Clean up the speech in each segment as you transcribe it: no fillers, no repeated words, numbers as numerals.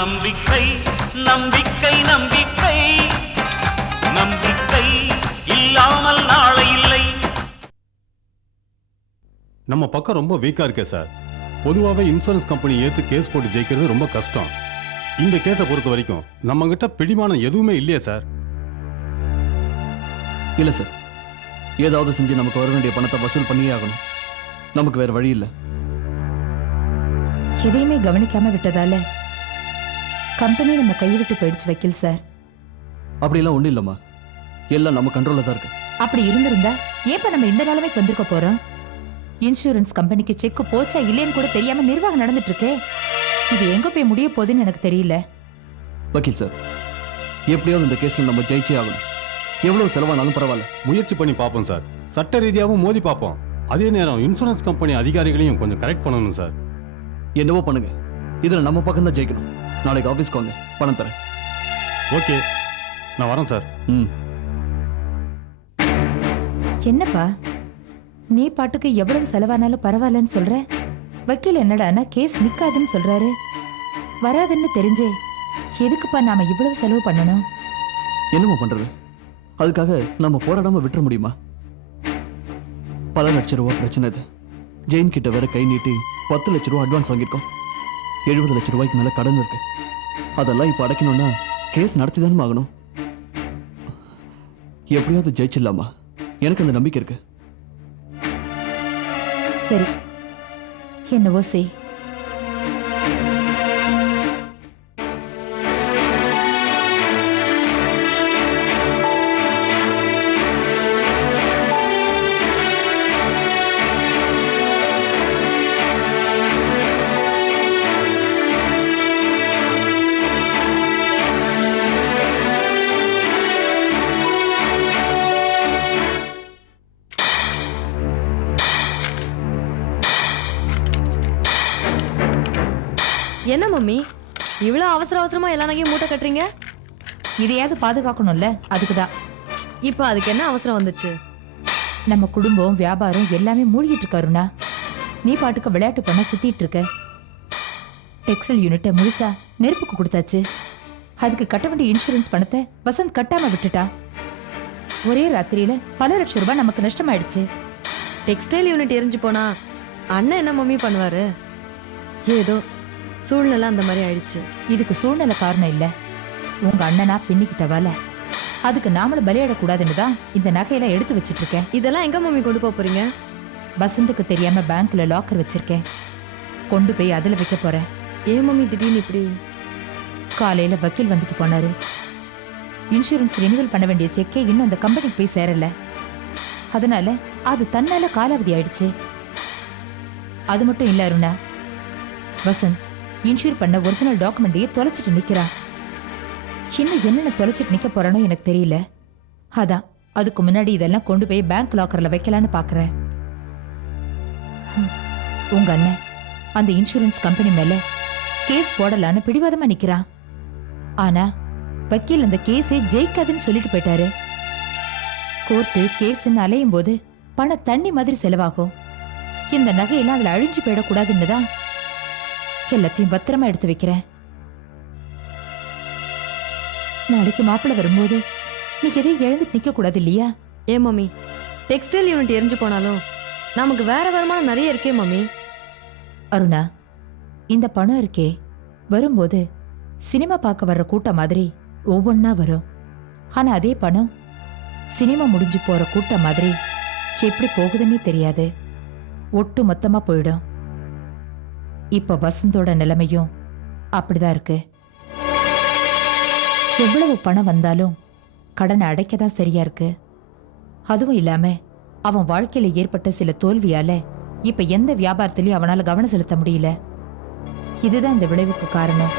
நம்பிக்கை நம்பிக்கை நம்பிக்கை நம்பிக்கை இல்லாமல் நாளை இல்லை. நம்ம பக்கம் ரொம்ப வீக்கா இருக்கே சார். பொதுவாகவே இன்சூரன்ஸ் கம்பெனி ஏத்து கேஸ் போட்டு ஜெயிக்கிறது ரொம்ப கஷ்டம். இந்த கேஸை பொறுத்த வரைக்கும் நம்ம கிட்ட பிடிமானம் எதுவுமே இல்லையே சார். இல்ல சார், ஏதாவது செஞ்சு நமக்கு வர வேண்டிய பணத்தை வசூல் பண்ணியே ஆகணும். நமக்கு வேற வழி இல்லை. எதையுமே கவனிக்காம விட்டதால கம்பெனி நம்ம கையை விட்டு போயிடுச்சு வக்கீல் சார். அப்படிலாம் ஒண்ணும் இல்லம்மா, எல்லாம் நம்ம கண்ட்ரோல்ல தான் இருக்கு. அப்படி இருந்திருந்தா ஏப்ப நம்ம இந்த நிலைமைக்கு வந்திருக்க போறோம்? இன்சூரன்ஸ் கம்பெனிக்கு செக் போச்சா இல்லைன்னு கூட தெரியாம நிர்வாகம் நடந்துட்டு இருக்கே. இது எங்க போய் முடிய போகுதுன்னு எனக்கு தெரியல. வக்கீல் சார், எப்படியாவது இந்த கேஸ்ல நம்ம ஜெயிச்சே ஆகணும். எவ்வளவு செலவானாலும் பரவாயில்ல, முயற்சி பண்ணி பார்ப்போம் சார். சட்ட ரீதியாகவும் மோதி பார்ப்போம். அதே நேரம் இன்சூரன்ஸ் கம்பெனி அதிகாரிகளையும் கொஞ்சம் கரெக்ட் பண்ணணும் சார். என்னவோ பண்ணுங்க, இதுல நம்ம பக்கம் தான் ஜெயிக்கணும். நாளைக்கு ஆபீஸ்க்கு வாங்க, பணம் தரேன். ஓகே, நான் வரேன் சார். என்னப்பா நீ பாட்டுக்கு எவ்வளவு செலவானாலும் பரவாயில்லன்னு சொல்ற, வக்கீல் என்னடானா கேஸ் நிக்காதுன்னு சொல்றாரு. வராதுன்னு தெரிஞ்சே எதுக்குப்பா நாம இவ்வளவு செலவு பண்ணணும்? என்னமா பண்றது? அதுக்காக நம்ம போராடாம விட்டுற முடியுமா? பல லட்சம் ரூபாய் பிரச்சனை இது. ஜெயின் கிட்ட வேற கை நீட்டி 10 லட்சம் ரூபாய் அட்வான்ஸ் வாங்கியிருக்கோம். 70 லட்சம் ரூபாய்க்கு மேல கடன் இருக்கு. அதெல்லாம் இப்ப அடைக்கணும்னா கேஸ் நடத்திதானே ஆகணும். எப்படியாவது ஜெயிச்சிடலாமா? எனக்கு அந்த நம்பிக்கை இருக்கு. சரி, என்னவோ செய். என்ன மம்மி இவ்வளவு அவசரமா எல்லா நகையும் மூட்டை கட்டுறீங்க? இதையாவது பாதுகாக்கணும்ல, அதுக்குதான். இப்ப அதுக்கு என்ன அவசரம் வந்துச்சு? நம்ம குடும்பம் வியாபாரம் எல்லாமே மூழ்கிட்டு இருக்காருண்ணா. நீ பாட்டுக்கு விளையாட்டு பண்ண சுத்திட்டு இருக்க. டெக்ஸ்டைல் யூனிட்டை முழுசா நெருப்புக்கு கொடுத்தாச்சு. அதுக்கு கட்ட வேண்டிய இன்சூரன்ஸ் பணத்தை வசந்த் கட்டாம விட்டுட்டா. ஒரே ராத்திரியில பல லட்சம் ரூபாய் நமக்கு நஷ்டமாயிடுச்சு. டெக்ஸ்டைல் யூனிட் எரிஞ்சு போனா அண்ணன் என்ன மம்மி பண்ணுவாரு? ஏதோ சூழ்நிலை அந்த மாதிரி ஆயிடுச்சு. இதுக்கு சூழ்நிலை காரணம் இல்ல, உங்க அண்ணனா பின்னிக்கிட்ட வேலை. அதுக்கு நாமளும் பலியாடக்கூடாதுன்னு தான் இந்த நகையெல்லாம் எடுத்து வச்சிட்டு இருக்கேன். இதெல்லாம் எங்க மம்மி கொண்டு போறீங்க? வசந்துக்கு தெரியாம பேங்க்ல லாக்கர் வச்சிருக்கேன். கொண்டு போய் அதுல வைக்க போறேன். ஏன் மம்மி திடீர்னு இப்படி? காலையில வக்கீல் வந்துட்டு போனாரு. இன்சூரன்ஸ் ரினிவல் பண்ண வேண்டிய செக்கே இன்னும் அந்த கம்பெனிக்கு போய் சேரல. அதனால அது தன்னால காலாவதி ஆயிடுச்சு. அது மட்டும் இல்ல அருணா, வசந்த் இன்சூர் பண்ண ஒரிஜினல் டாக்குமெண்டையே தொலைச்சிட்டு நிக்கிறா. இன்னும் என்னென்ன தொலைச்சிட்டு நிக்க போறானோ எனக்கு தெரியல. அதான் அதுக்கு முன்னாடி இதெல்லாம் கொண்டு போய் பேங்க் லாக்கர்ல வைக்கலான்னு பாக்குறேன். உங்க அண்ணன் அந்த இன்சூரன்ஸ் கம்பெனி மேல கேஸ் போடலான்னு பிடிவாதமா நிக்கிறான். ஆனா வக்கீல் அந்த கேஸே ஜெயிக்காதுன்னு சொல்லிட்டு போயிட்டாரு. கோர்ட்டு கேஸ்ன்னு அலையும் போது பணம் தண்ணி மாதிரி செலவாகும். இந்த நகையெல்லாம் அதுல அழிஞ்சு போயிடக்கூடாதுன்னு தான் எல்லாத்தையும் பத்திரமா எடுத்து வைக்கிறேன். நாளைக்கு மாப்பிள்ளை வரும்போது நீ எதையும் எழுந்துட்டு நிக்க கூடாது இல்லையா? ஏன் மம்மி, டெக்ஸ்டைல் யூனிட் எரிஞ்சு போனாலும் நமக்கு வேற வருமானம் நிறைய இருக்கே மம்மி. அருணா, இந்த பணம் இருக்கே வரும்போது சினிமா பார்க்க வர்ற கூட்டம் மாதிரி ஒவ்வொன்னா வரும். ஆனா அதே பணம் சினிமா முடிஞ்சு போற கூட்டம் மாதிரி எப்படி போகுதுன்னே தெரியாது. ஒட்டு மொத்தமா போயிடும். இப்ப வசந்தோட நிலைமையும் அப்படிதான் இருக்கு. எவ்வளவு பணம் வந்தாலும் கடனை அடைக்கதான் சரியா இருக்கு. அதுவும் இல்லாம அவன் வாழ்க்கையில ஏற்பட்ட சில தோல்வியால இப்ப எந்த வியாபாரத்திலயும் அவனால கவனம் செலுத்த முடியல. இதுதான் இந்த விளைவுக்கு காரணம்.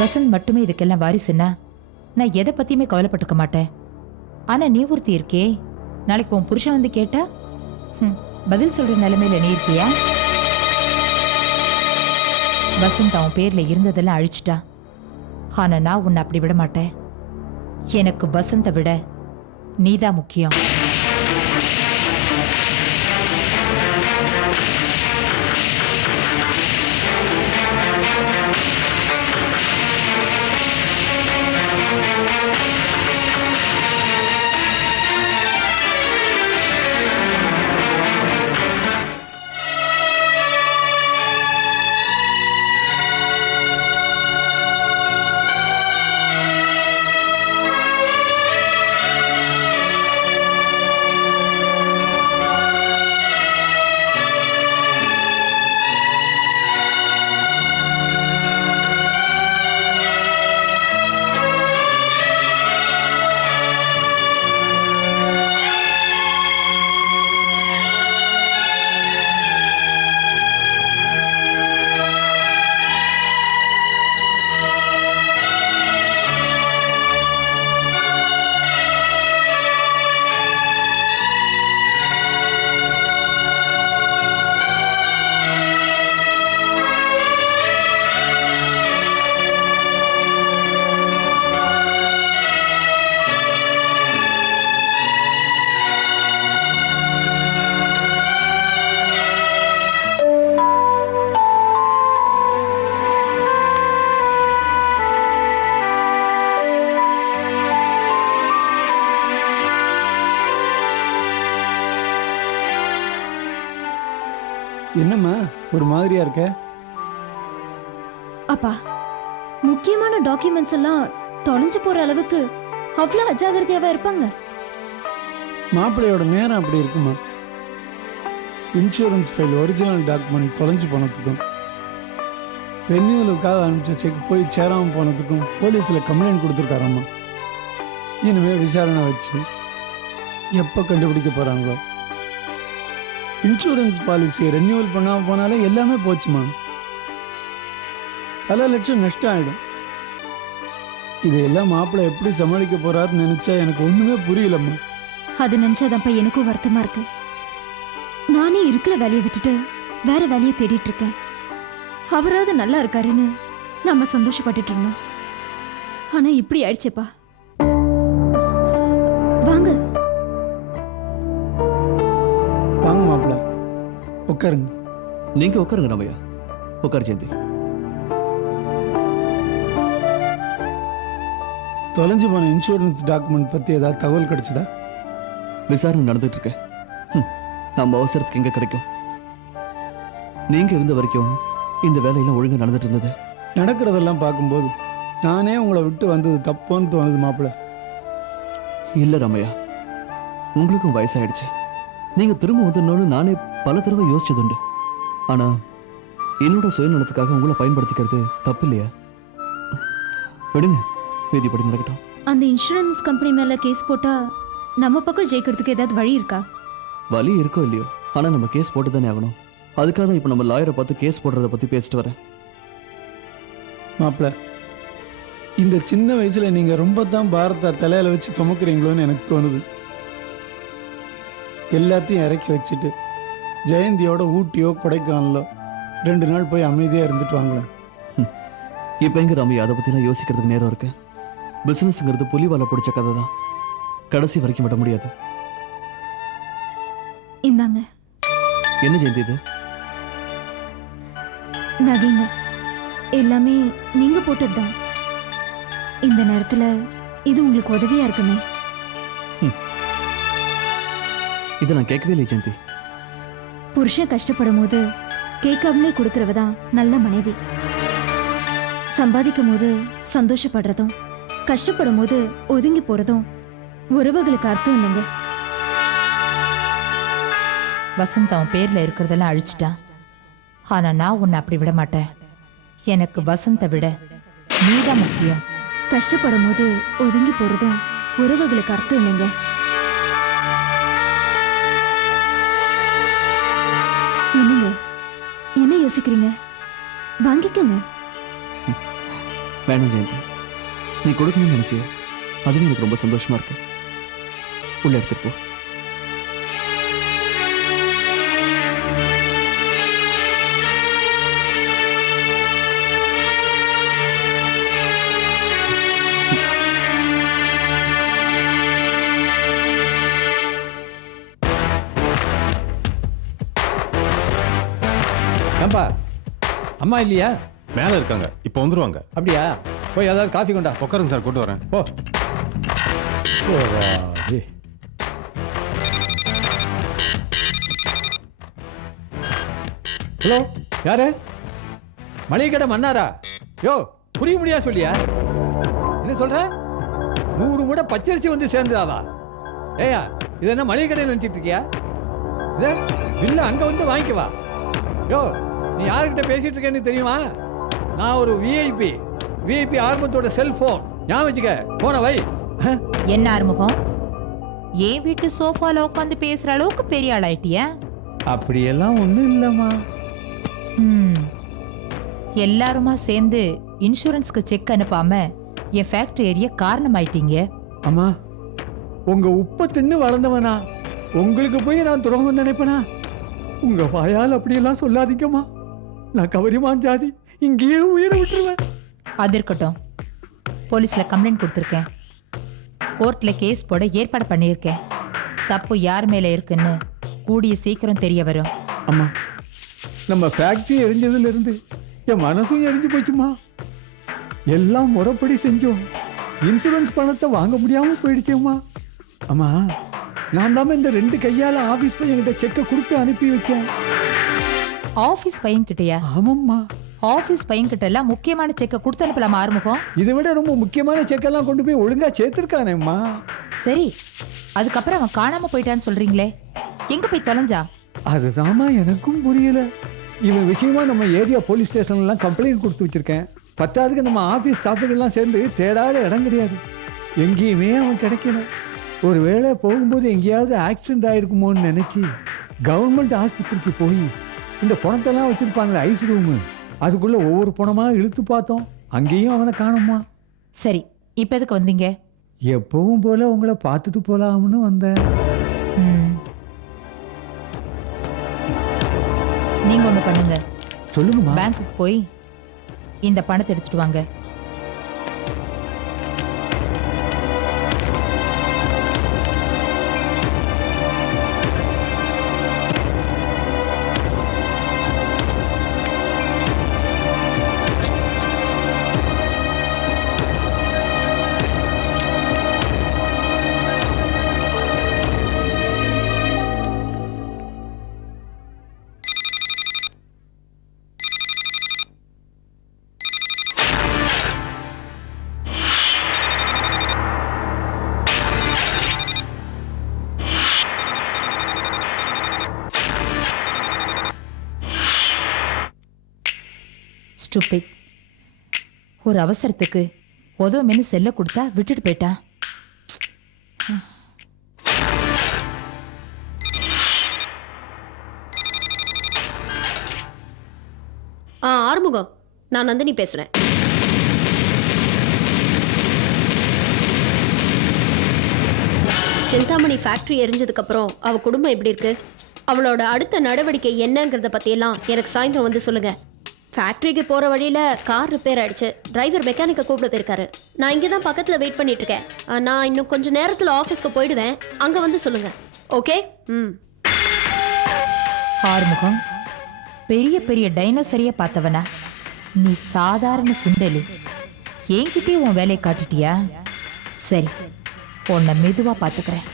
வசந்த் மட்டுமே இதுக்கெல்லாம் வாரிசுன்னா நான் எதை பத்தியுமே கவலைப்பட்டிருக்க மாட்டேன். ஆனா நீ ஒருத்தி இருக்கே, நாளைக்கு உன் புருஷன் வந்து கேட்டா பதில் சொல்ற நிலைமையில நீ இருக்கியா? வசந்த் அவன் பேர்ல இருந்ததெல்லாம் அழிச்சிட்டான். ஆனா நான் உன்னை அப்படி விட மாட்டேன். எனக்கு வசந்த விட நீதான் முக்கியம். என்னம்மா ஒரு மாதிரியா இருக்க? அப்பா, முக்கியமான டாக்குமெண்ட்ஸ் எல்லாம் தொலைஞ்சு போற அளவுக்கு அவ்வளவு அஜாகிரதையாவா இருப்பாங்க? மாப்பிள்ளையோட நேரம் அப்படி இருக்குமா? இன்சூரன்ஸ் ஃபைல் ஒரிஜினல் டாக்குமெண்ட் தொலைஞ்சு போனதுக்கும் ரெனியூவலுக்காக அனுப்பிச்ச செக் போய் சேராமல் போனதுக்கும் போலீஸில் கம்ப்ளைண்ட் கொடுத்துருக்காரம்மா. இனிமேல் விசாரணை வச்சு எப்போ கண்டுபிடிக்க போகிறாங்களோ. இன்சூரன்ஸ் பாலிசியை ரெனியூவல் பண்ணாமல் போனாலே எல்லாமே போச்சுமா. பல லட்சம் நஷ்டம் ஆகிடும். இதையெல்லாம் மாப்பிள்ளை எப்படி சமாளிக்க போறாருன்னு நினைச்சா எனக்கு ஒன்றுமே புரியலம்மா. அது நினைச்சாதான்ப்பா எனக்கும் வருத்தமா இருக்கு. நானே இருக்கிற வேலையை விட்டுட்டு வேற வேலையை தேடிட்டு இருக்கேன். அவராவது நல்லா இருக்காருன்னு நம்ம சந்தோஷப்பட்டுட்டு இருந்தோம். ஆனா இப்படி ஆயிடுச்சேப்பா. வாங்க வாங்க மாப்பிள்ளை, உட்காருங்க. நீங்க உட்காருங்க ராமையா. உட்கார் ஜெயந்தி. தொலைஞ்சு போன இன்சூரன்ஸ் டாக்குமெண்ட் பத்தி ஏதாவது தகவல் கிடைச்சதா? விசாரணை நடந்துட்டு இருக்கு. நம்ம அவசரத்துக்கு எங்க கிடைக்கும்? நீங்க இருந்த வரைக்கும் இந்த வேலையெல்லாம் ஒழுங்கா நடந்துட்டு இருந்தது. நடக்கிறதெல்லாம் பார்க்கும்போது நானே உங்களை விட்டு வந்தது தப்புன்னு தோணுது மாப்பிள்ளை. இல்ல ராமையா, உங்களுக்கும் வயசாயிடுச்சு. நீங்க திரும்ப வந்துடணும்னு நானே பல தடவை யோசிச்சதுண்டு. ஆனா என்னோட சுயநலத்துக்காக உங்களை பயன்படுத்திக்கிறது தப்பு இல்லையா? விடுங்க, விதிப்படி நடக்கட்டும். அந்த இன்சூரன்ஸ் கம்பெனி மேல கேஸ் போட்டா நம்ம பக்கம் ஜெயிக்கிறதுக்கு ஏதாவது வழி இருக்கா? வலி இருக்கோ இல்லையோ, ஆனா நம்ம கேஸ் போட்டு தானே ஆகணும். அதுக்காக தான் இப்ப நம்ம லாயரை பார்த்து கேஸ் போடுறத பத்தி பேசிட்டு வரேன். மாப்பிள்ளை, இந்த சின்ன வயசுல நீங்க ரொம்ப தான் பாரத்தை தலையில வச்சு சுமக்குறீங்களோன்னு எனக்கு தோணுது. எல்லாத்தையும் இறக்கி வச்சுட்டு ஜெயந்தியோட ஊட்டியோ கொடைக்கானலோ 2 நாள் போய் அமைதியா இருந்துட்டு வாங்களேன். இப்ப எங்க ராமையா அதை பத்திலாம் யோசிக்கிறதுக்கு நேரம் இருக்கு? பிசினஸ்ங்கிறது புலிவால பிடிச்ச கதை தான். கடைசி வரைக்கும் விட முடியாது. இந்தாங்க என்ன ஜெயந்தி இது? நகைங்க. எல்லாமே நீங்க போட்டதுதான். இந்த நேரத்துல இது உங்களுக்கு உதவியா இருக்குமே. இதை நான் கேட்கவே இல்லை ஜெயந்தி. புருஷன் கஷ்டப்படும் போது கேட்காமலே கொடுக்கறவ தான் நல்ல மனைவி. சம்பாதிக்கும் போது சந்தோஷப்படுறதும் கஷ்டப்படும் போது ஒதுங்கி போறதும் உறவுகளுக்கு அர்த்தம் இல்லைங்க. வசந்த் அவன் பேர்ல இருக்கிறதெல்லாம் அழிச்சிட்டான். ஆனா நான் உன்னை அப்படி விட மாட்டேன். எனக்கு வசந்தை விட நீதான் முக்கியம். கஷ்டப்படும் போது ஒதுங்கி போறதும் உறவுகளுக்கு அர்த்தம் இல்லைங்க. என்னங்க, என்ன யோசிக்கிறீங்க? வாங்கிக்கங்க. வேணாம் ஜெயந்தி, நீ கொடுக்கணும்னு நினைச்சு அதுவும் எனக்கு ரொம்ப சந்தோஷமா இருக்கு. உள்ள எடுத்துட்டு போ. ஏன்பா அம்மா இல்லையா? மேல இருக்காங்க, இப்ப வந்துருவாங்க. அப்படியா? போய் ஏதாவது காஃபி கொண்டா. உட்காருங்க சார், கூட்டு வரேன். போ. ஹலோ, யாரு? மளிகை கடை மன்னாரா? யோ, புரிய முடியா சொல்லியா? என்ன சொல்ற? 100 மூடை பச்சரிசி வந்து சேர்ந்தாவா? ஏயா, இது என்ன மளிகை கடை நினைச்சிட்டு இருக்கியா? இது பில்ல அங்க வந்து வாங்கிக்கவா? யோ, நீ யாருக்கிட்ட பேசிட்டு இருக்கேன்னு தெரியுமா? நான் ஒரு விஐபி ஆர்மத்தோட செல்போன். ஞாபகம் வச்சுக்க, போன வை. என்ன ஆறுமுகம், என் வீட்டு சோஃபால உட்காந்து பேசுற அளவுக்கு பெரிய ஆளாயிட்டியா? அப்படியெல்லாம் ஒண்ணும் இல்லம்மா. எல்லாருமா சேர்ந்து இன்சூரன்ஸ்க்கு செக் அனுப்பாம என் ஃபேக்டரி ஏரிய காரணமாயிட்டீங்க. அம்மா, உங்க உப்ப தின்னு வளர்ந்தவனா உங்களுக்கு போய் நான் துரோகம் நினைப்பனா? உங்க வாயால் அப்படியெல்லாம் சொல்லாதீங்கம்மா. நான் கவரிமான் ஜாதி, இங்கேயே உயிரை விட்டுருவேன். அது இருக்கட்டும், போலீஸ்ல கம்ப்ளைண்ட் கொடுத்துருக்கேன். கோர்ட்ல கேஸ் போட ஏற்பாடு பண்ணியிருக்கேன். தப்பு யார் மேல இருக்குன்னு கூடிய சீக்கிரம் தெரிய வரும். அம்மா, நம்ம ஃபேக்டரி எரிஞ்சதுல இருந்து என் மனசும் எரிஞ்சு போச்சுமா. எல்லாம் முறைப்படி செஞ்சோம். இன்சூரன்ஸ் பணத்தை வாங்க முடியாம போயிடுச்சேம்மா. அம்மா, நான் தான் இந்த 2 கையால ஆபீஸ் போய் என்கிட்ட செக்கை கொடுத்து அனுப்பி வச்சேன். ஆபீஸ் பையன் கிட்டயா? ஆமாம்மா. ஆபீஸ் பையன் கிட்ட எல்லாம் முக்கியமான செக்கை கொடுத்து அனுப்பலாமா ஆறுமுகம்? இதை விட ரொம்ப முக்கியமான செக்கெல்லாம் கொண்டு போய் ஒழுங்கா சேர்த்துருக்கானேம்மா. சரி, அதுக்கப்புறம் அவன் காணாம போயிட்டான்னு சொல்றீங்களே, எங்க போய் தொலைஞ்சா? அதுதாம்மா எனக்கும் புரியல. இவன் விஷயமா நம்ம ஏரியா போலீஸ் ஸ்டேஷன்லாம் கம்ப்ளைண்ட் கொடுத்து வச்சிருக்கேன். பத்தாவதுக்கு நம்ம ஆஃபீஸ் ஸ்டாஃபுகள்லாம் சேர்ந்து தேடாத இடம் கிடையாது. எங்கேயுமே அவன் கிடைக்கல. ஒரு வேளை போகும்போது எங்கேயாவது ஆக்சிடென்ட் ஆகிருக்குமோன்னு நினச்சி கவர்மெண்ட் ஆஸ்பத்திரிக்கு போய் இந்த பணத்தெல்லாம் வச்சுருப்பாங்களே ஐஸ் ரூமு, அதுக்குள்ளே ஒவ்வொரு பணமாக இழுத்து பார்த்தோம். அங்கேயும் அவனை காணுமா. சரி, இப்போ எதுக்கு வந்தீங்க? எப்பவும் போல உங்களை பார்த்துட்டு போகலாம்னு வந்தேன். நீங்க ஒண்ணு பண்ணுங்க. சொல்லுங்கம்மா. பேங்க்குக்கு போய் இந்த பணத்தை எடுத்துட்டு வாங்க. ஸ்டூபிட். ஒரு அவசரத்துக்கு உதவுமென்னு செல்ல கொடுத்தா விட்டுட்டு போயிட்டான். ஆறுமுகம், நான் நந்தினி பேசுறேன். சிந்தாமணி ஃபேக்டரி எரிஞ்சதுக்கு அப்புறம் அவ குடும்பம் எப்படி இருக்கு, அவளோட அடுத்த நடவடிக்கை என்னங்கிறத பத்தியெல்லாம் எனக்கு சாயந்தரம் வந்து சொல்லுங்க. ஃபேக்ட்ரிக்கு போகிற வழியில் கார் ரிப்பேர் ஆயிடுச்சு. டிரைவர் மெக்கானிக்கை கூப்பிட போயிருக்காரு. நான் இங்கே தான் பக்கத்தில் வெயிட் பண்ணிட்டு இருக்கேன். நான் இன்னும் கொஞ்சம் நேரத்தில் ஆஃபீஸ்க்கு போயிடுவேன். அங்கே வந்து சொல்லுங்க. ஓகே? ஆறுமுகம், பெரிய பெரிய டைனோசரிய பார்த்தவனா நீ? சாதாரண சுண்டலி. என்கிட்டயே உன் வேலையை காட்டிட்டியா? சரி, உன்னை மெதுவா பார்த்துக்கிறேன்.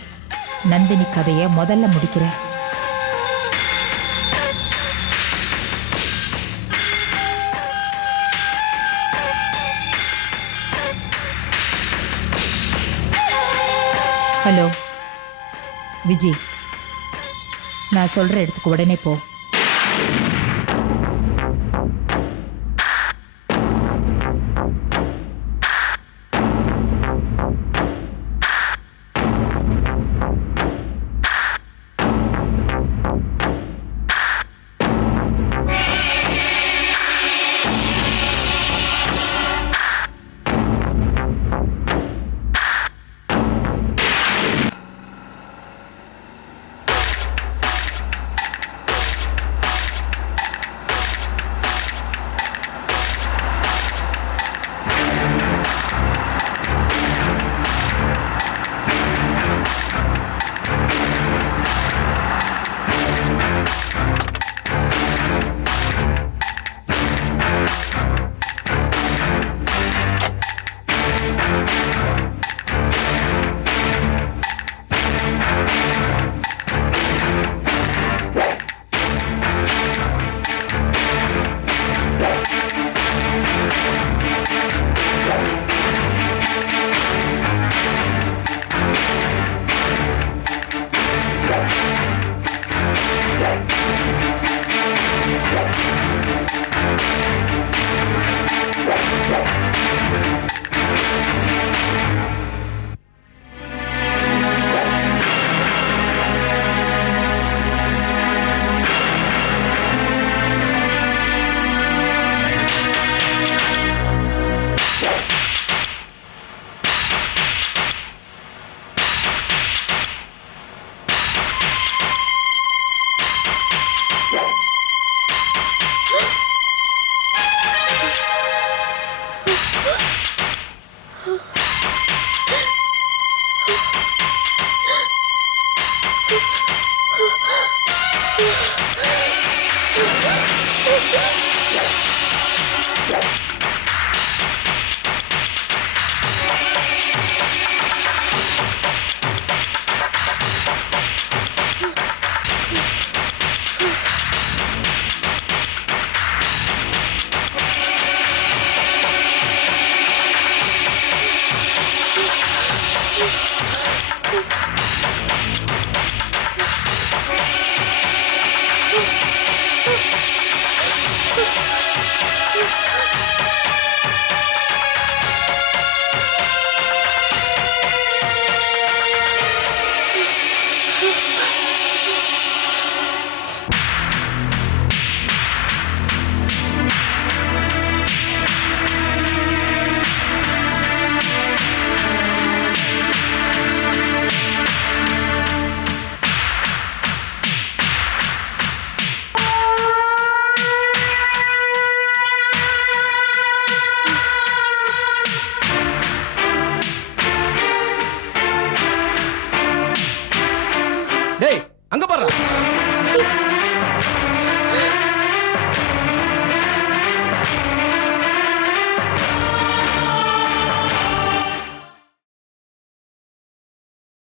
நந்தினி கதையை முதல்ல முடிக்கிறேன். ஹலோ விஜி, நான் சொல்ற இடத்துக்கு உடனே போ.